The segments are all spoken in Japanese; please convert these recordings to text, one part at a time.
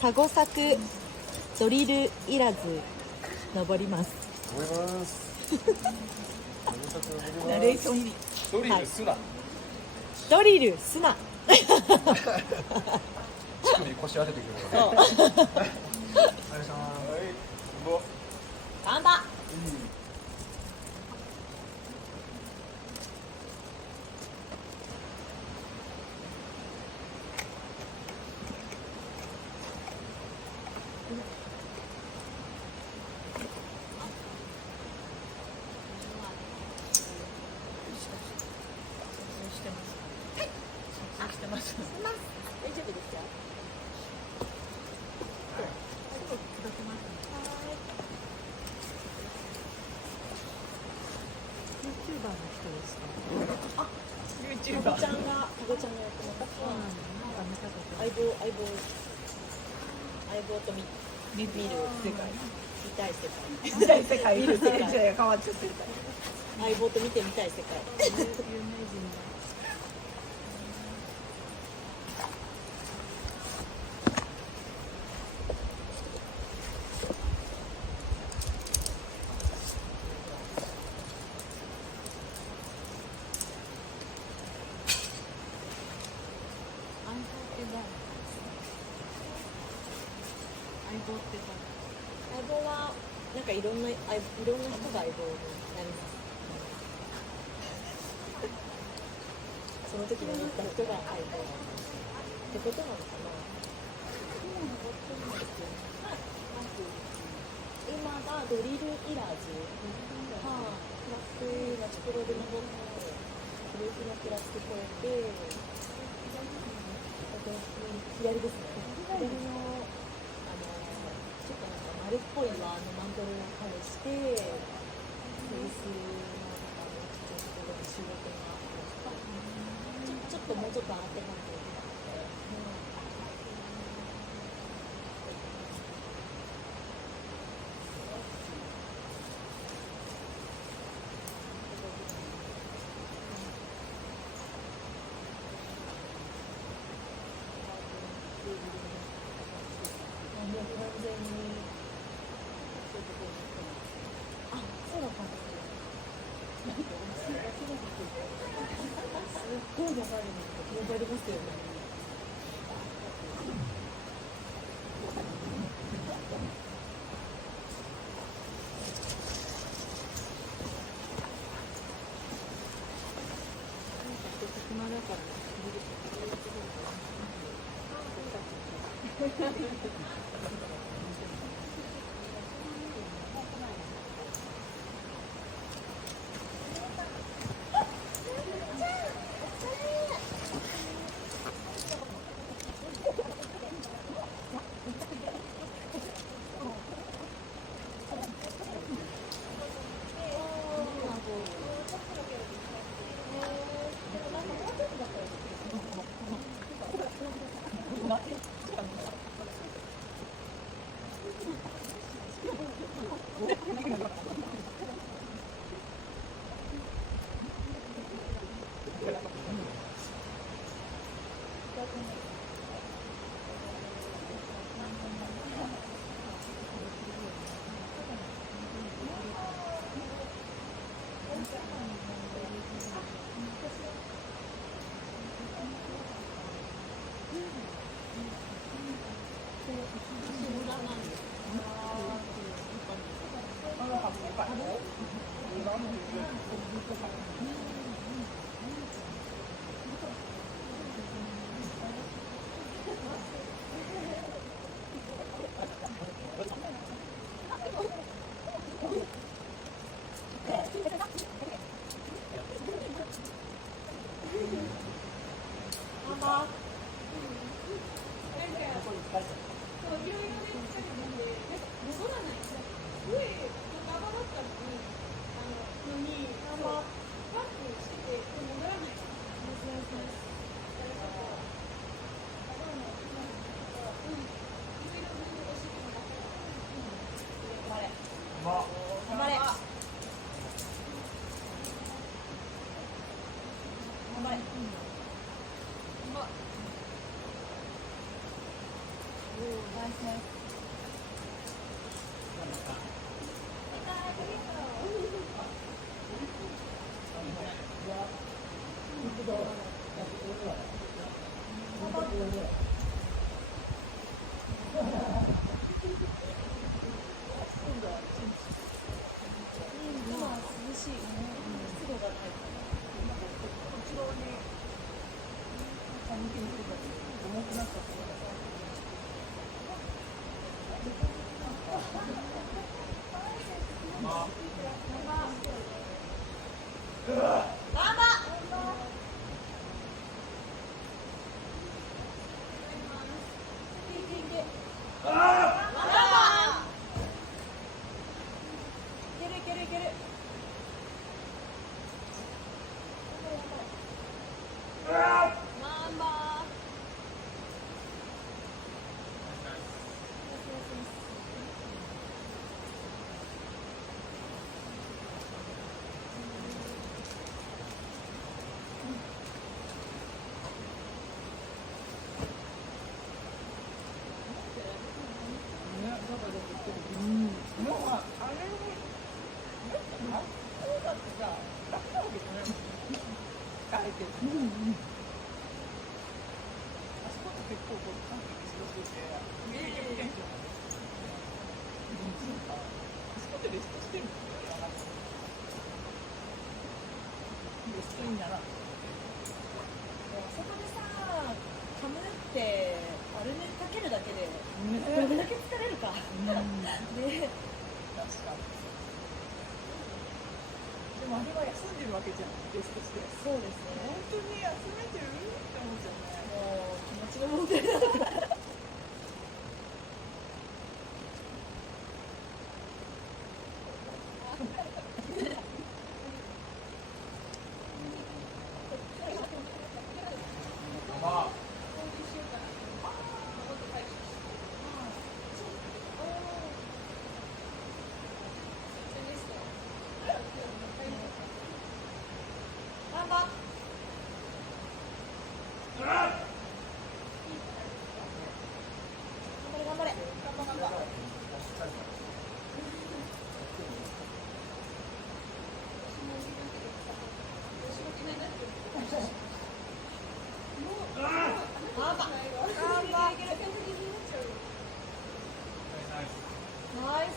タゴ作ドリルいらず登ります。思います。ナレーション入り。ドリルすな。ドリルすな。乳首腰当ててくる。そう。お願いします。はい。頑張。してます。大丈夫ですよ。YouTuber の人ですか。あ、YouTuber。タゴちゃんがやってます。相棒と見る世界。見たい世界。見る世界。変わっちゃってるから。相棒と見てみたい世界。有名人だ。相棒はなんかいろんな人が相棒になります。その時に乗った人が相棒ってことなのかな。今がドリルいらず、クラスナチプロで登ってグループのクラスで越えて左ですね。左のちょっとなんか丸っぽい岩のマントルを返して、フェイスのところに仕事があってちょっともうちょっと上がっていかなきゃいけなくて、もう完全にあ、そうだったんですね。すっごい粘りますよね。暇だからそこでさ、カムってあれね、かけるだけでどれだけ疲れるか。で、でもあれは休んでるわけじゃん、レストして。そうですね。本当に休めてるって思っちゃうね。もう気持ちの問題だから。ナイス。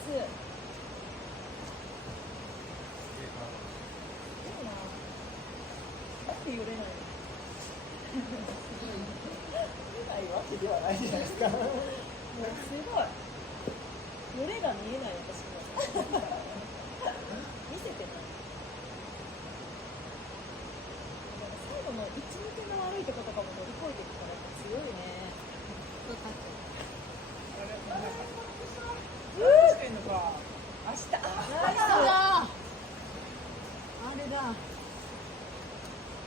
なんで揺れないの？ないわけではないじゃないですか。すごい。揺れが見えない私も。見せてない。最後の一抜けの悪いとことかも乗り越えていくから強いね。してんのか。明日。ナイスだ。あれだ。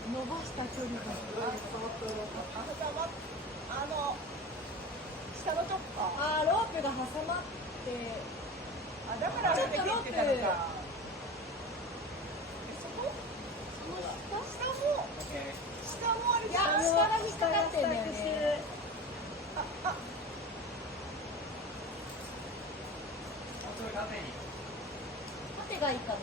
伸ばした距離が。下のとこか。あー、ロープが挟まってあ、だからあれで切ってたのか。そこ？下もあれじゃん。下が引っかかってんだよね。縦がいいかな。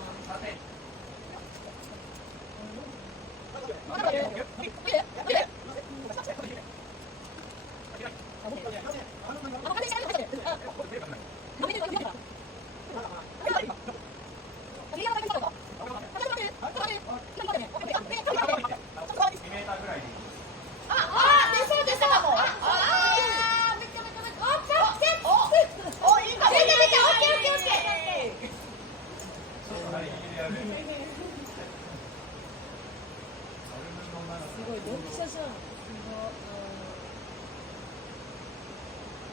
すごいドンピシャじゃん。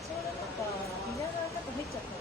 それなんか膝がなんか入っちゃったの。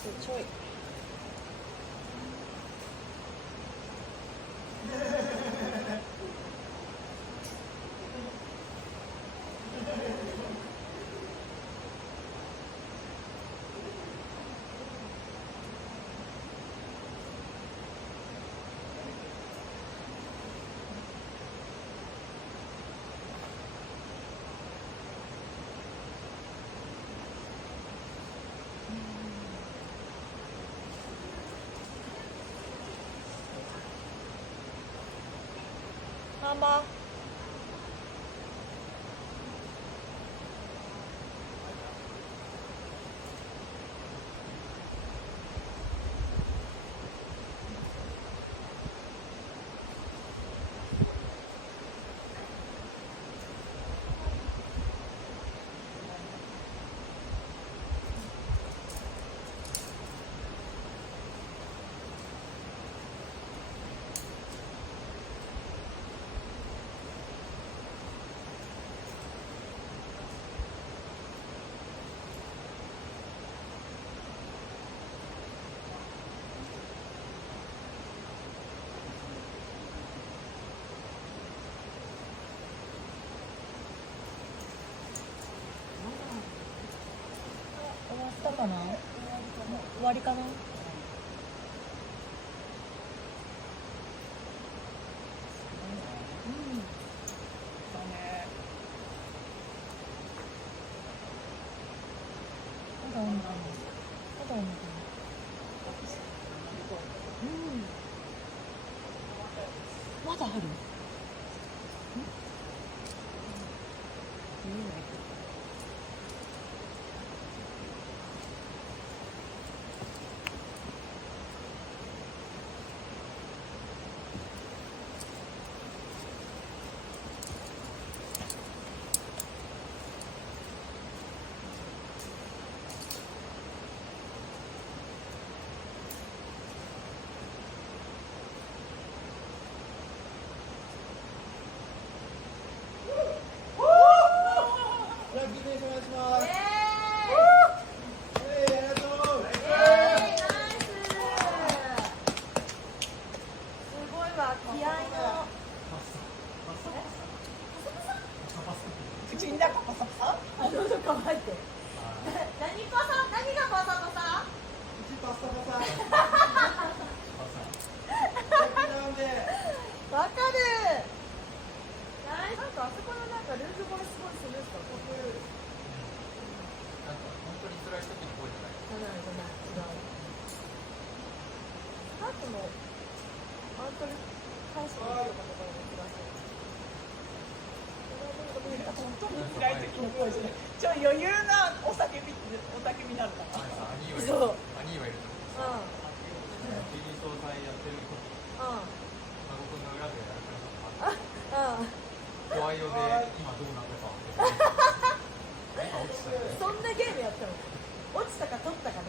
ちょい。ママ。終わったかな。終わりかな。まだあるのかな。まだあるのかな。まだある。見えない。口の中パサパサ？喉乾いて。何がパサパサ？口パサパサ。わかる。なんかあそこのなんかルーズボイスボイスルーズとかこういう。なんか本当に辛い時に声じゃない。じゃない違う。ハートのアントリハウスの人とかとかの気がする。本当に辛い時の声じゃない。ちょ余裕なお酒見なるから。そう。兄はいると。キリ総裁やってる時。僕の裏でやるからさ。怖いよで今どうなったか。今落ちたよね。そんなゲームやったの。落ちたか取ったかね。